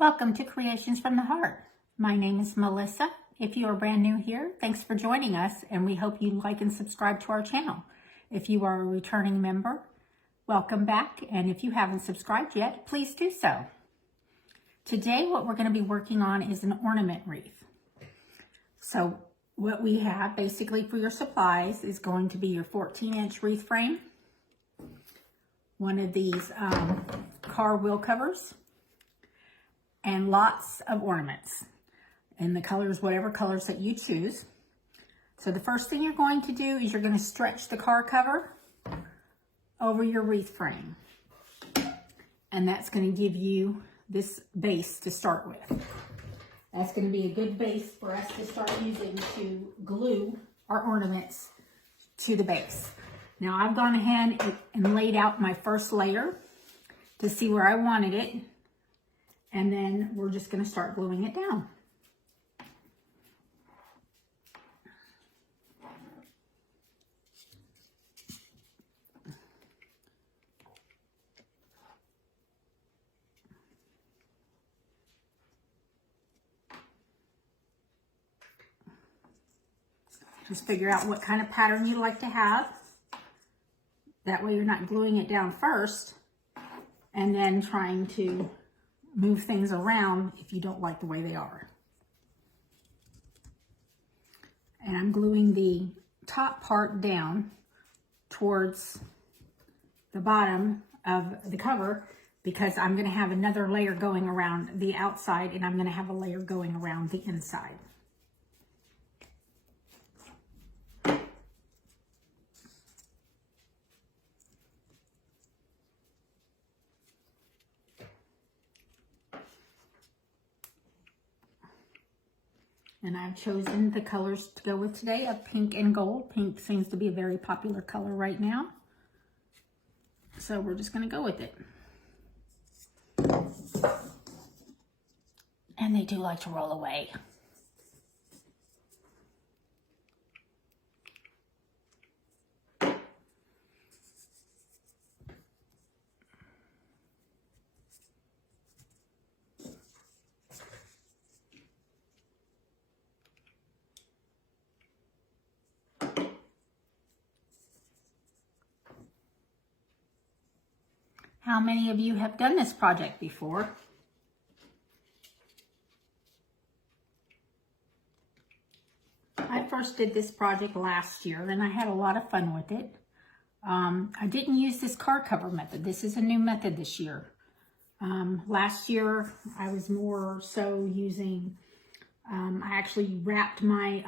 Welcome to Creations from the Heart. My name is Melissa. If you are brand new here, thanks for joining us, and we hope you like and subscribe to our channel. If you are a returning member, welcome back, and if you haven't subscribed yet, please do so. Today, what we're going to be working on is an ornament wreath. So what we have basically for your supplies is going to be your 14-inch wreath frame, one of these car wheel covers, and lots of ornaments in the colors, whatever colors that you choose. So the first thing you're going to do is you're going to stretch the car cover over your wreath frame. And that's going to give you this base to start with. That's going to be a good base for us to start using to glue our ornaments to the base. Now I've gone ahead and laid out my first layer to see where I wanted it. And then we're just going to start gluing it down. Just figure out what kind of pattern you like to have. That way you're not gluing it down first and then trying to move things around if you don't like the way they are. And I'm gluing the top part down towards the bottom of the cover because I'm going to have another layer going around the outside and I'm going to have a layer going around the inside. And I've chosen the colors to go with today of pink and gold. Pink seems to be a very popular color right now. So we're just going to go with it. And they do like to roll away. How many of you have done this project before? I first did this project last year and I had a lot of fun with it. I didn't use this car cover method. This is a new method this year. Last year I was more so using, I actually wrapped my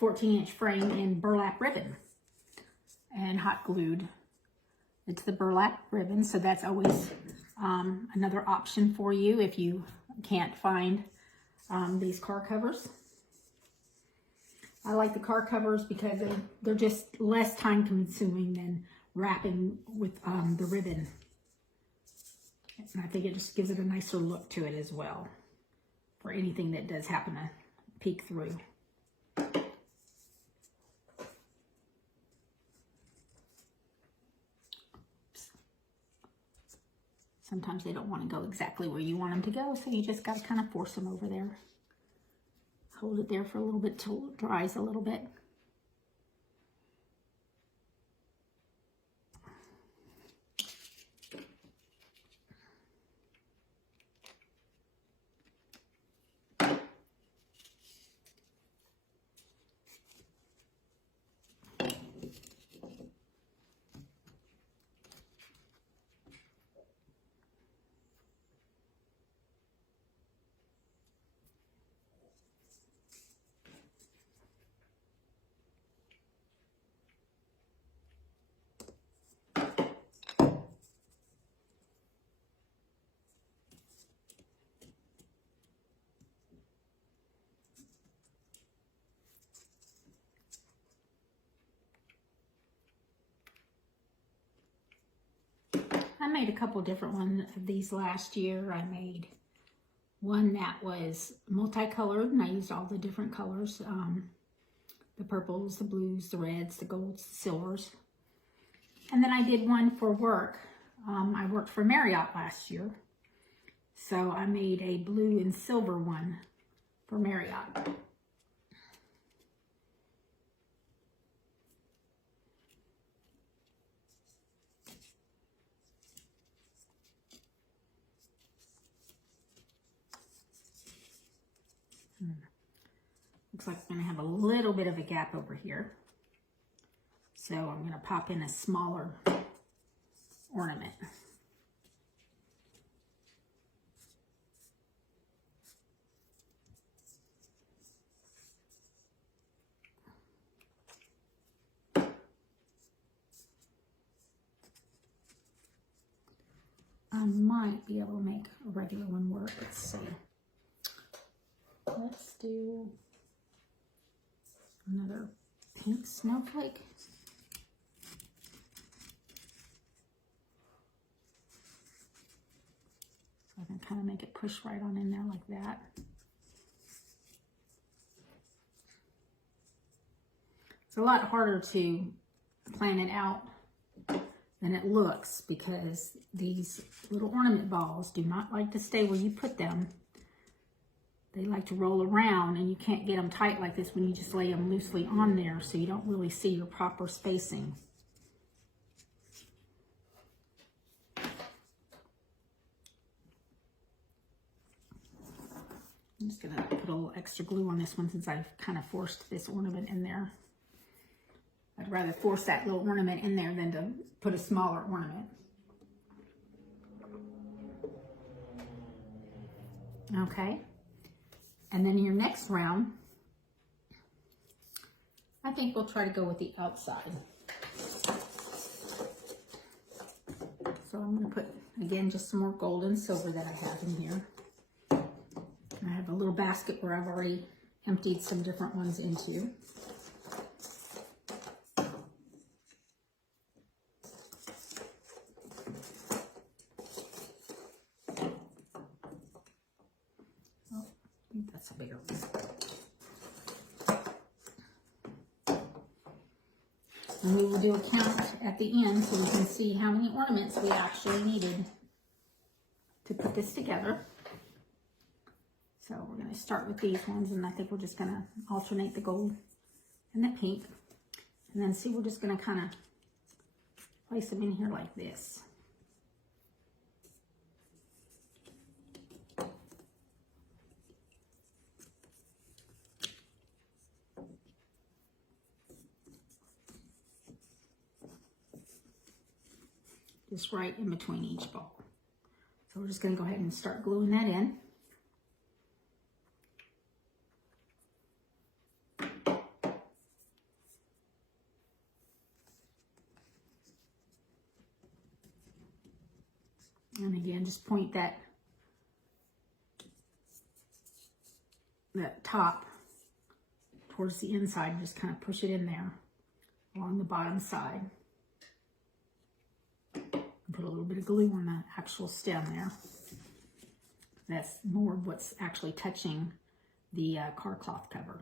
14-inch frame in burlap ribbon and hot glued. It's the burlap ribbon, so that's always another option for you if you can't find these car covers. I like the car covers because they're just less time consuming than wrapping with the ribbon. And I think it just gives it a nicer look to it as well for anything that does happen to peek through. Sometimes they don't want to go exactly where you want them to go, so you just got to kind of force them over there. Hold it there for a little bit till it dries a little bit. I made a couple different ones of these last year. I made one that was multicolored, and I used all the different colors. The purples, the blues, the reds, the golds, the silvers. And then I did one for work. I worked for Marriott last year. So I made a blue and silver one for Marriott. Looks like I'm going to have a little bit of a gap over here. So I'm going to pop in a smaller ornament. I might be able to make a regular one work. Let's see. Let's do another pink snowflake. So I can kind of make it push right on in there like that. It's a lot harder to plan it out than it looks because these little ornament balls do not like to stay where you put them. They like to roll around, and you can't get them tight like this when you just lay them loosely on there, so you don't really see your proper spacing. I'm just gonna put a little extra glue on this one since I've kind of forced this ornament in there. I'd rather force that little ornament in there than to put a smaller ornament. Okay. And then your next round, I think we'll try to go with the outside. So I'm going to put, again, just some more gold and silver that I have in here. I have a little basket where I've already emptied some different ones into. That's a bigger one. And we will do a count at the end so we can see how many ornaments we actually needed to put this together. So we're going to start with these ones, and I think we're just going to alternate the gold and the pink. And then see, we're just going to kind of place them in here like this. Just right in between each ball. So we're just going to go ahead and start gluing that in. And again, just point that top towards the inside and just kind of push it in there along the bottom side. Put a little bit of glue on the actual stem there. That's more of what's actually touching the car cloth cover.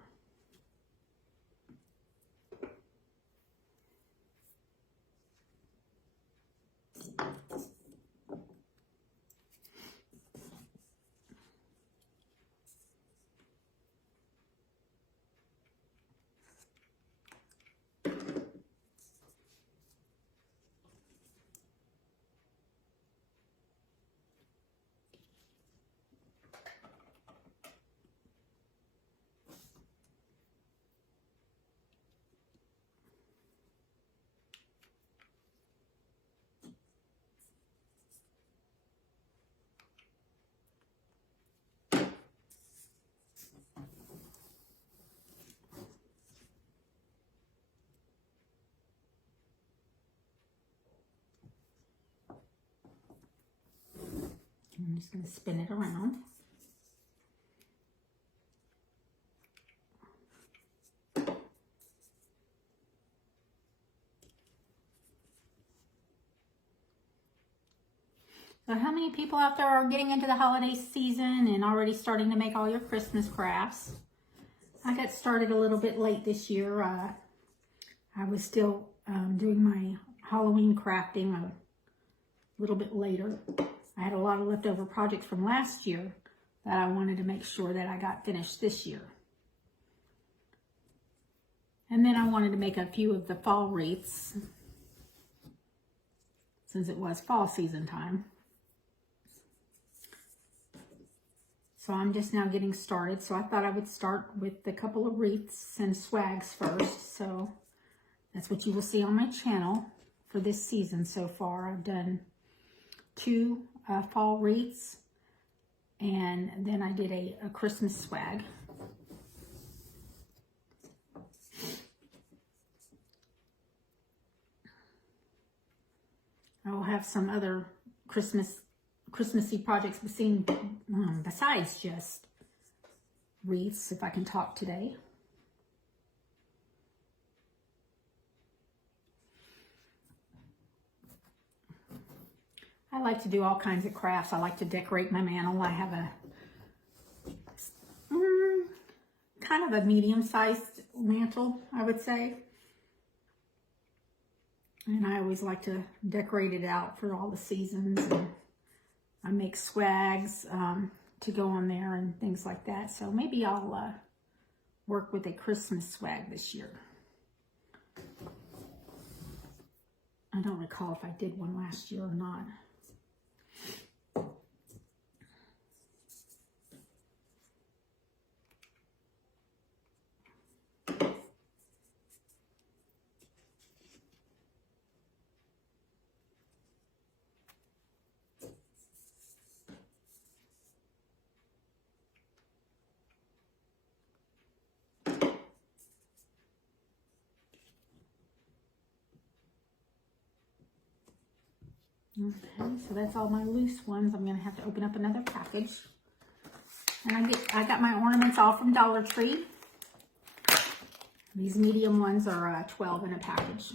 I'm just going to spin it around. So how many people out there are getting into the holiday season and already starting to make all your Christmas crafts? I got started a little bit late this year. I was still doing my Halloween crafting a little bit later. I had a lot of leftover projects from last year that I wanted to make sure that I got finished this year. And then I wanted to make a few of the fall wreaths, since it was fall season time. So I'm just now getting started. So I thought I would start with a couple of wreaths and swags first. So that's what you will see on my channel for this season so far. I've done 2 fall wreaths, and then I did a Christmas swag. I will have some other Christmassy projects besides just wreaths, if I can talk today. I like to do all kinds of crafts. I like to decorate my mantle. I have a kind of a medium-sized mantle, I would say. And I always like to decorate it out for all the seasons. And I make swags to go on there and things like that. So maybe I'll work with a Christmas swag this year. I don't recall if I did one last year or not. Okay, so that's all my loose ones. I'm going to have to open up another package. And I got my ornaments all from Dollar Tree. These medium ones are 12 in a package.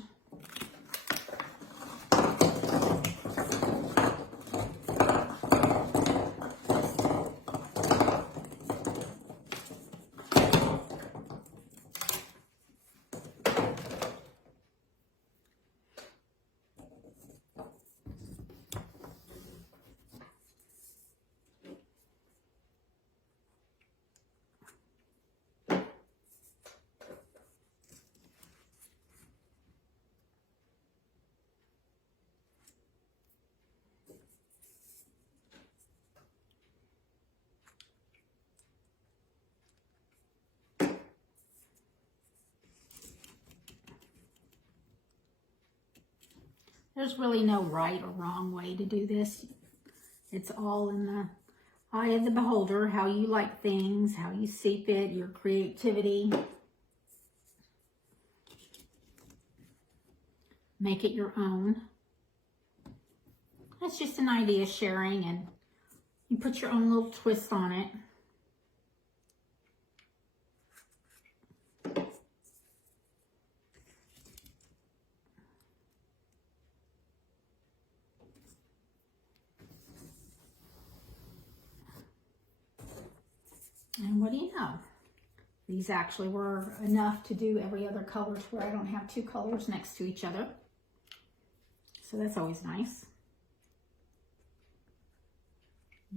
There's really no right or wrong way to do this. It's all in the eye of the beholder, how you like things, how you see fit, your creativity. Make it your own. That's just an idea sharing, and you put your own little twist on it. And what do you know? These actually were enough to do every other color to where I don't have 2 colors next to each other. So that's always nice.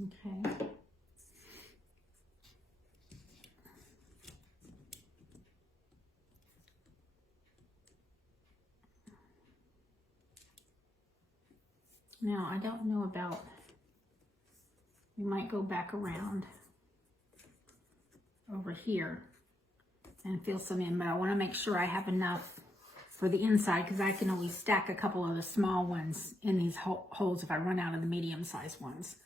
Okay. Now, I don't know about, we might go back around over here and fill some in, but I want to make sure I have enough for the inside, because I can always stack a couple of the small ones in these holes if I run out of the medium-sized ones.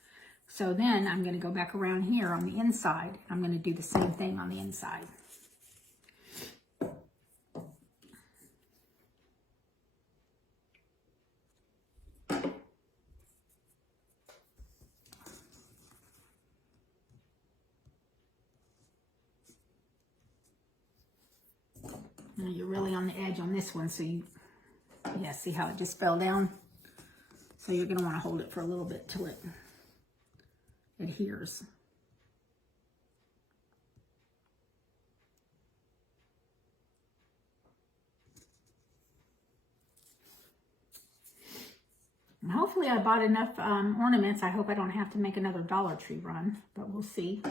So then I'm going to go back around here on the inside. I'm going to do the same thing on the inside. Now you're really on the edge on this one, so you, yeah, see how it just fell down? So you're going to want to hold it for a little bit till it adheres. And hopefully hopefully I bought enough ornaments. I hope I don't have to make another Dollar Tree run, but we'll see.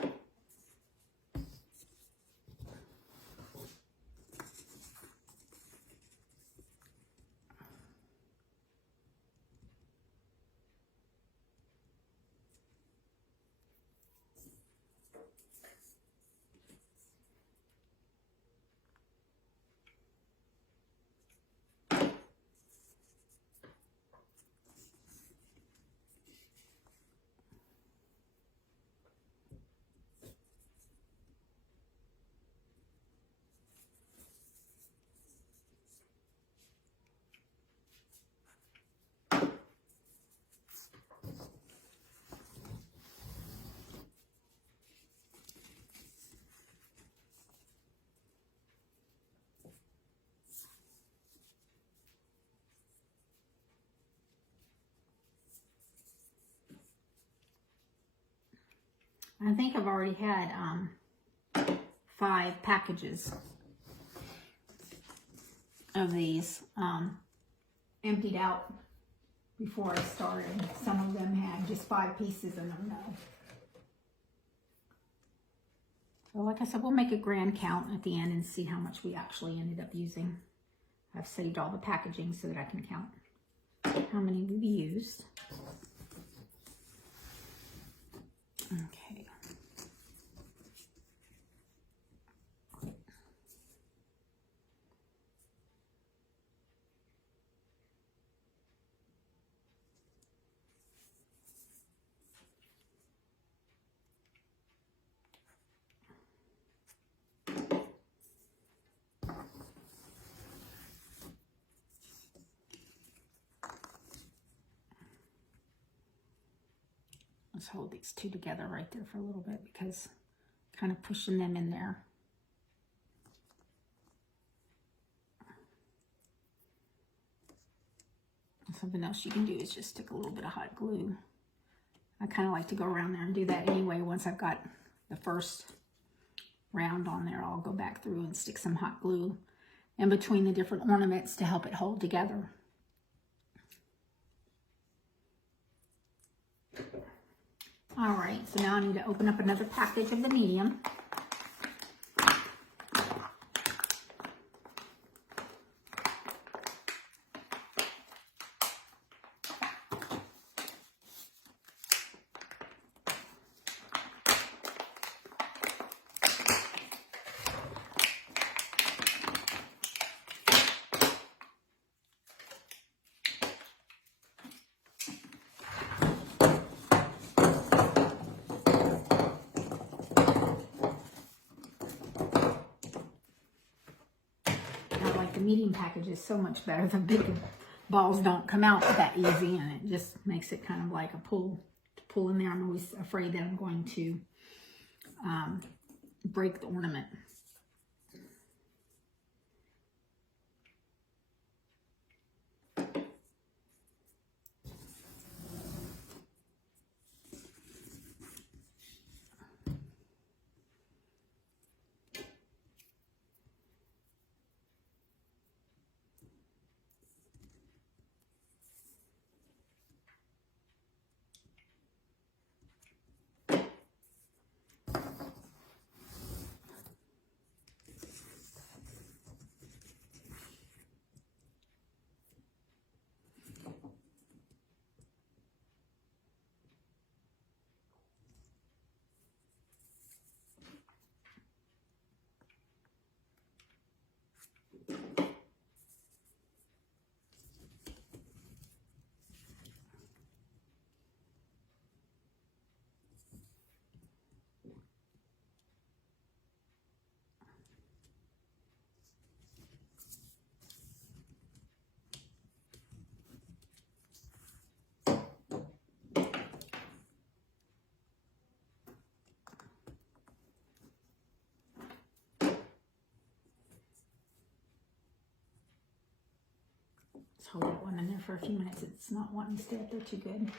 I think I've already had 5 packages of these emptied out before I started. Some of them had just 5 pieces in them though. So like I said, we'll make a grand count at the end and see how much we actually ended up using. I've saved all the packaging so that I can count how many we've used. Okay. Let's hold these 2 together right there for a little bit because kind of pushing them in there. Something else you can do is just stick a little bit of hot glue. I kind of like to go around there and do that anyway. Once I've got the first round on there, I'll go back through and stick some hot glue in between the different ornaments to help it hold together. All right, so now I need to open up another package of the medium. The medium package is so much better. The big balls don't come out that easy, and it just makes it kind of like a pull in there. I'm always afraid that I'm going to break the ornament. Let's hold that one in there for a few minutes. It's not wanting to stay up there too good.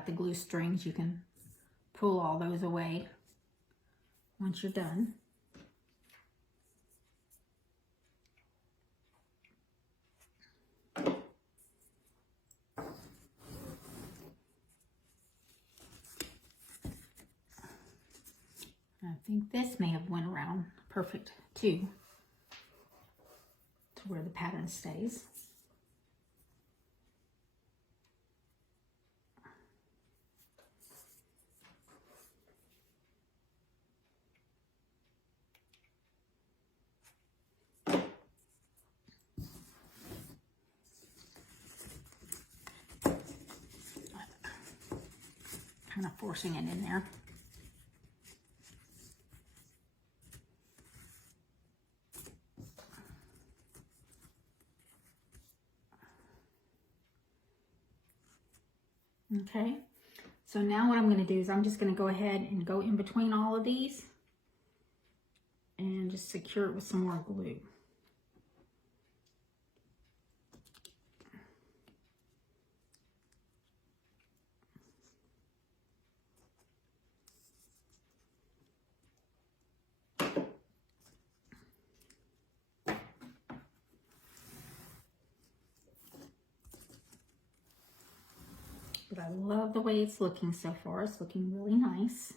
got the glue strings, you can pull all those away once you're done. I think this may have went around perfect too, to where the pattern stays. Kind of forcing it in there. Okay, so now what I'm going to do is I'm just going to go ahead and go in between all of these and just secure it with some more glue. But I love the way it's looking so far. It's looking really nice.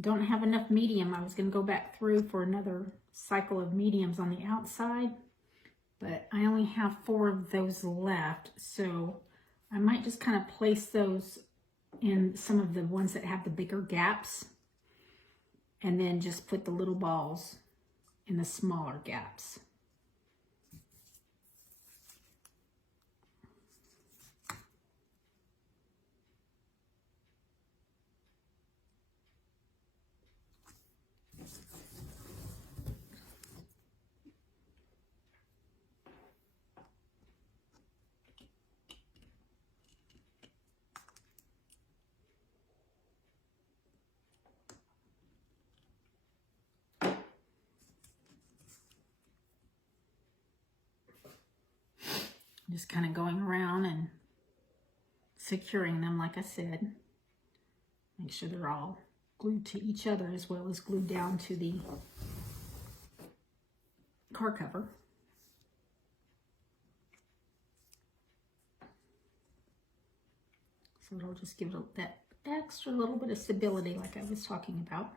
Don't have enough medium. I was going to go back through for another cycle of mediums on the outside, but I only have 4 of those left, so I might just kind of place those in some of the ones that have the bigger gaps, and then just put the little balls in the smaller gaps. Just kind of going around and securing them, like I said. Make sure they're all glued to each other as well as glued down to the car cover. So it'll just give it that extra little bit of stability like I was talking about.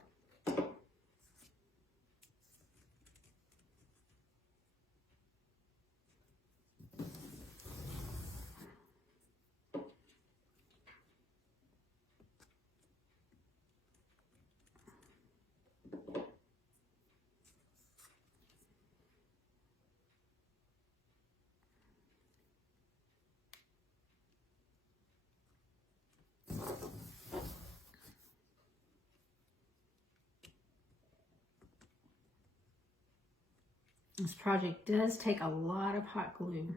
This project does take a lot of hot glue.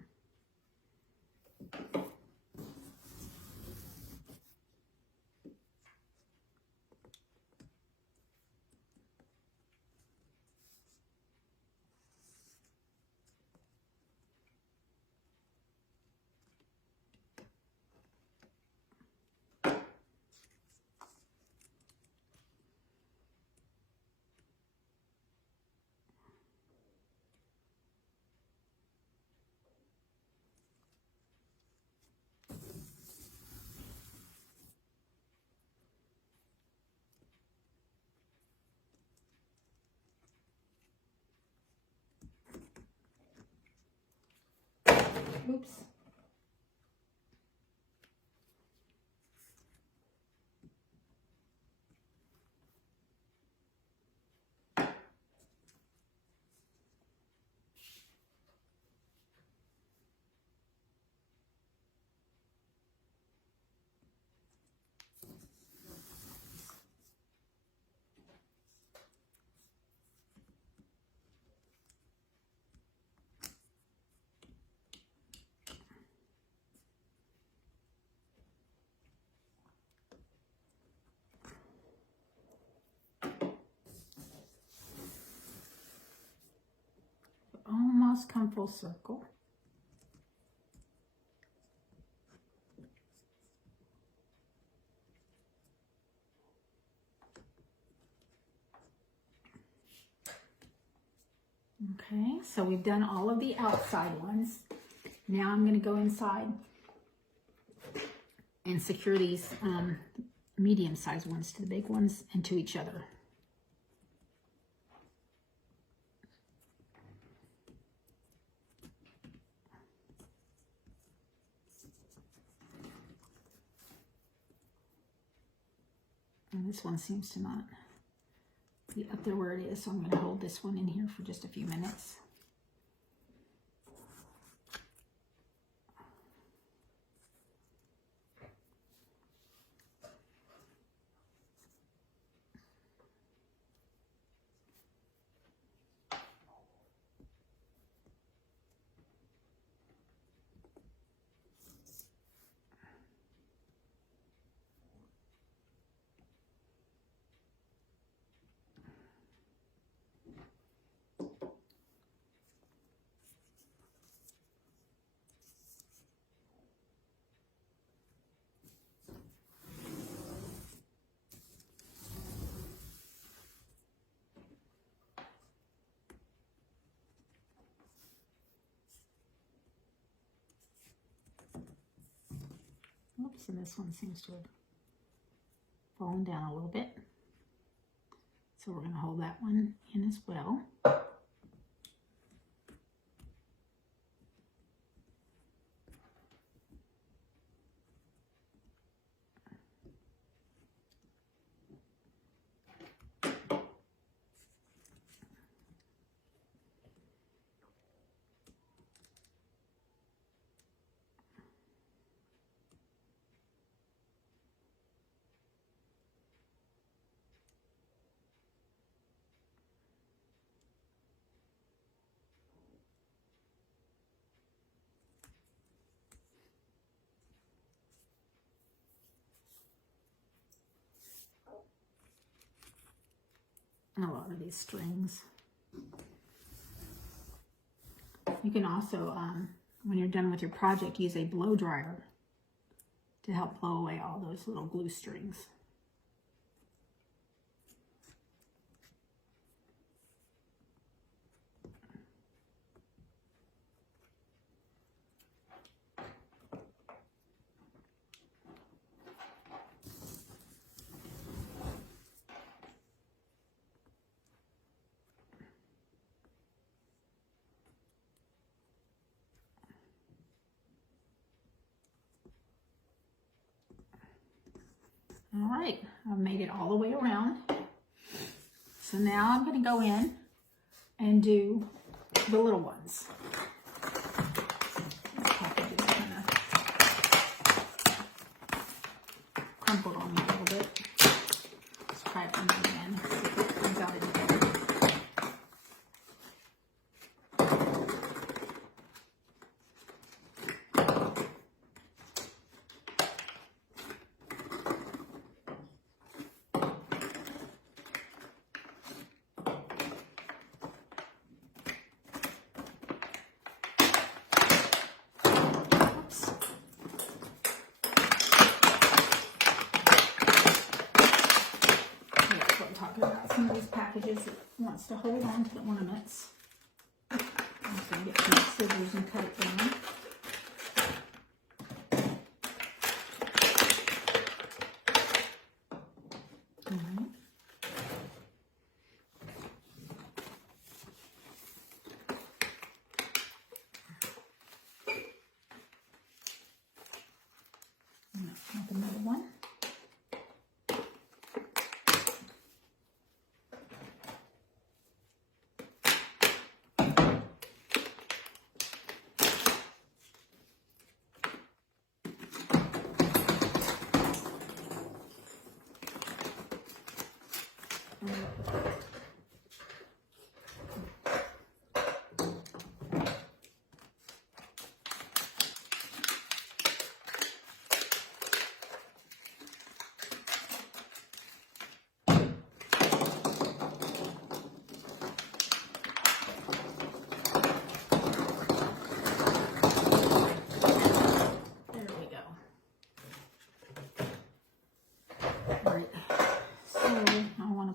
Oops. Almost come full circle. Okay, so we've done all of the outside ones. Now I'm going to go inside and secure these medium-sized ones to the big ones and to each other. And this one seems to not be up there where it is, so I'm going to hold this one in here for just a few minutes. Oops, and this one seems to have fallen down a little bit. So we're going to hold that one in as well. A lot of these strings. You can also, when you're done with your project, use a blow dryer to help blow away all those little glue strings. All right, I've made it all the way around. So now I'm going to go in and do the little ones. This package is kind of crumpled on me a little bit. Let's try it from the end. See if it comes out any better. Some of these packages that wants to hold on to the ornaments. I'm just going to get some scissors and cut it down. Alright. Make another one.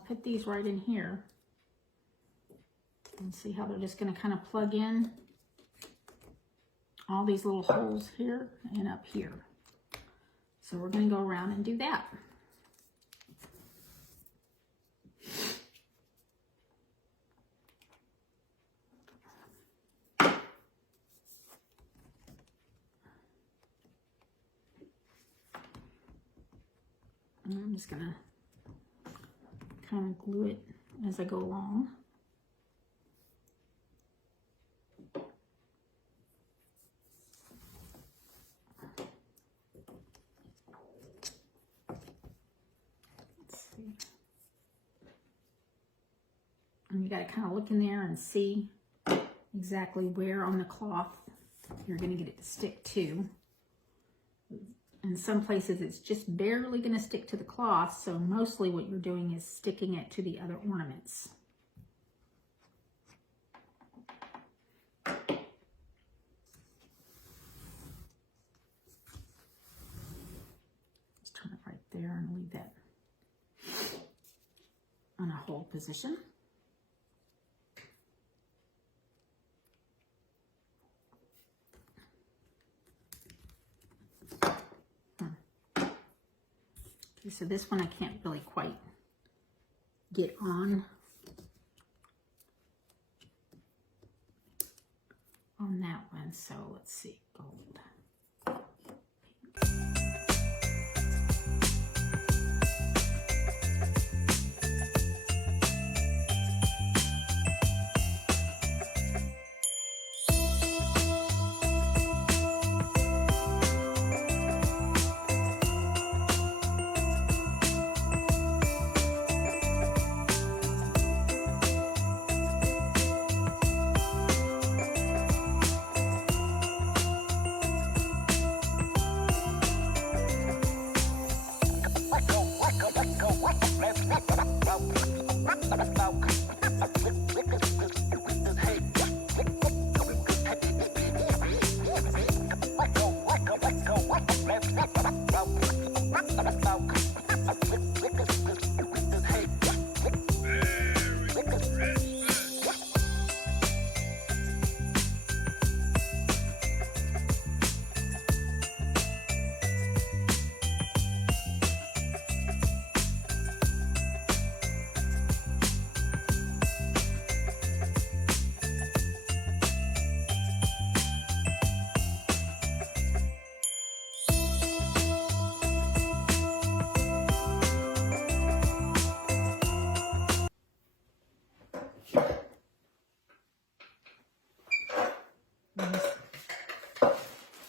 Put these right in here And see how they're just going to kind of plug in all these little holes here and up here. So we're going to go around and do that. And I'm just going to kind of glue it as I go along. And you got to kind of look in there and see exactly where on the cloth you're going to get it to stick to. In some places it's just barely going to stick to the cloth, so mostly what you're doing is sticking it to the other ornaments. Just turn it right there and leave that on a hold position. Okay, so this one I can't really quite get on that one, so let's see, gold.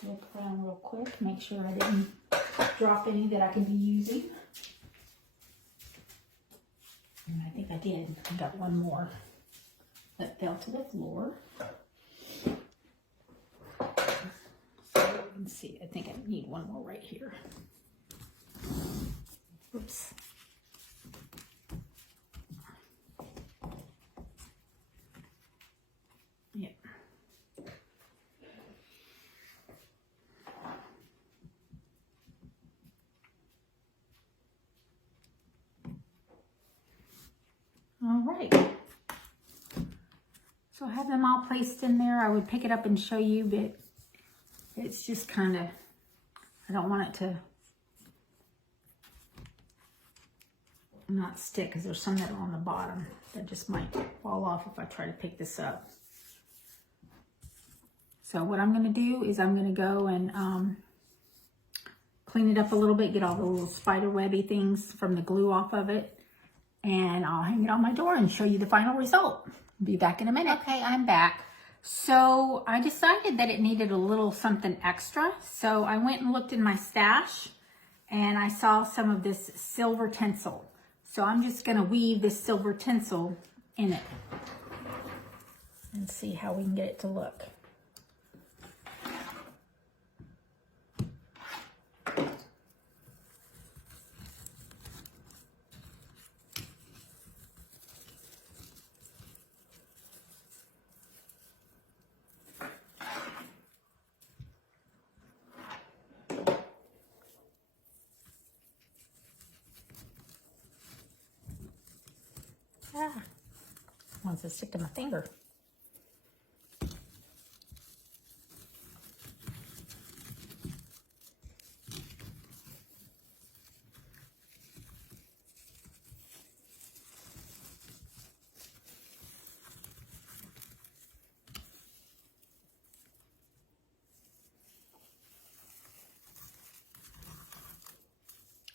Look around real quick, make sure I didn't drop any that I can be using. And I think I did. I got one more that fell to the floor. So let's see, I think I need one more right here. Oops. Yeah. All right. So I have them all placed in there. I would pick it up and show you, but it's just kind of, I don't want it to not stick because there's some that are on the bottom that just might fall off if I try to pick this up. So what I'm going to do is I'm going to go and clean it up a little bit, get all the little spider webby things from the glue off of it, and I'll hang it on my door and show you the final result. Be back in a minute. Okay, I'm back. So I decided that it needed a little something extra. So I went and looked in my stash and I saw some of this silver tinsel. So I'm just going to weave this silver tinsel in it and see how we can get it to look. wants to stick to my finger.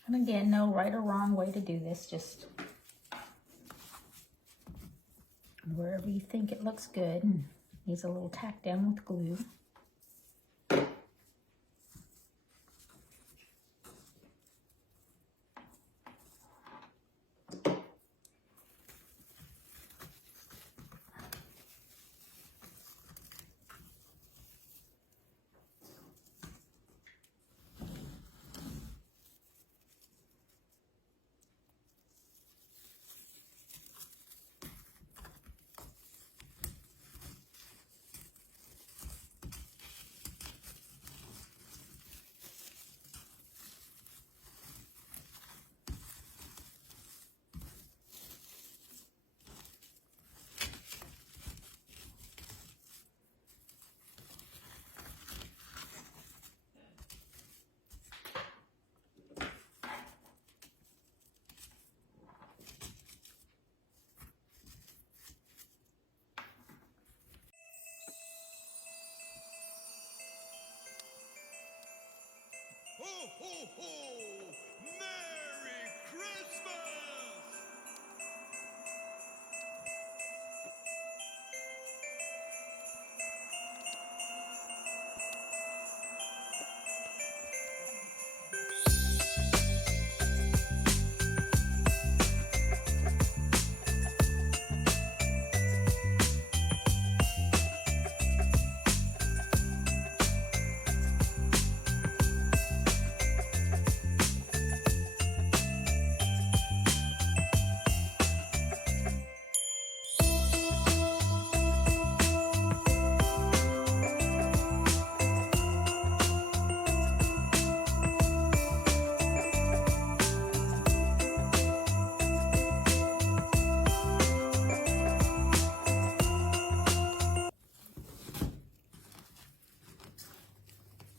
And again, no right or wrong way to do this, just wherever you think it looks good. And needs a little tack down with glue. Ho, ho, ho! Merry Christmas!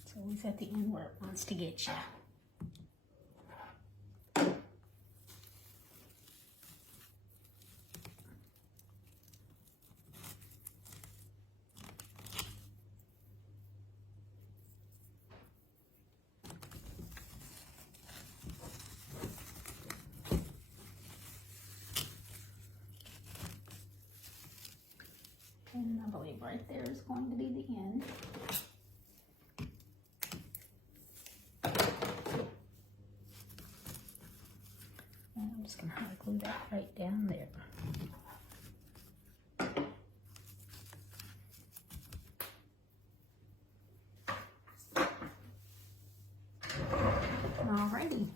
It's always at the end where it wants to get you. And I believe right there is going to be the end. And I'm just going to hot glue that right down there. Alrighty.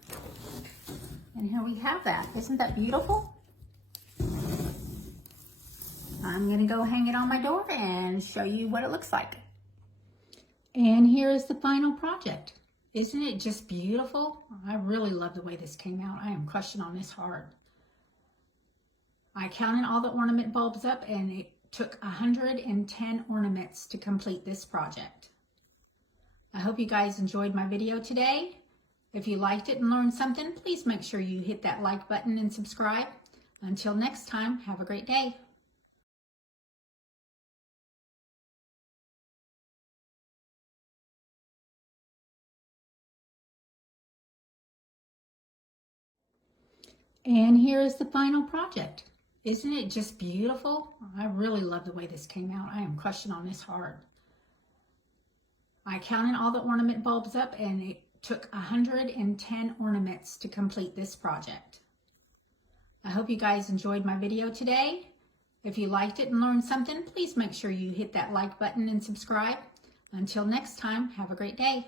And here we have that. Isn't that beautiful? I'm going to go hang it on my door and show you what it looks like. And here is the final project. Isn't it just beautiful? I really love the way this came out. I am crushing on this hard. I counted all the ornament bulbs up and it took 110 ornaments to complete this project. I hope you guys enjoyed my video today. If you liked it and learned something, please make sure you hit that like button and subscribe. Until next time, have a great day. And here is the final project. Isn't it just beautiful? I really love the way this came out. I am crushing on this hard. I counted all the ornament bulbs up and it took 110 ornaments to complete this project. I hope you guys enjoyed my video today. If you liked it and learned something, please make sure you hit that like button and subscribe. Until next time, have a great day.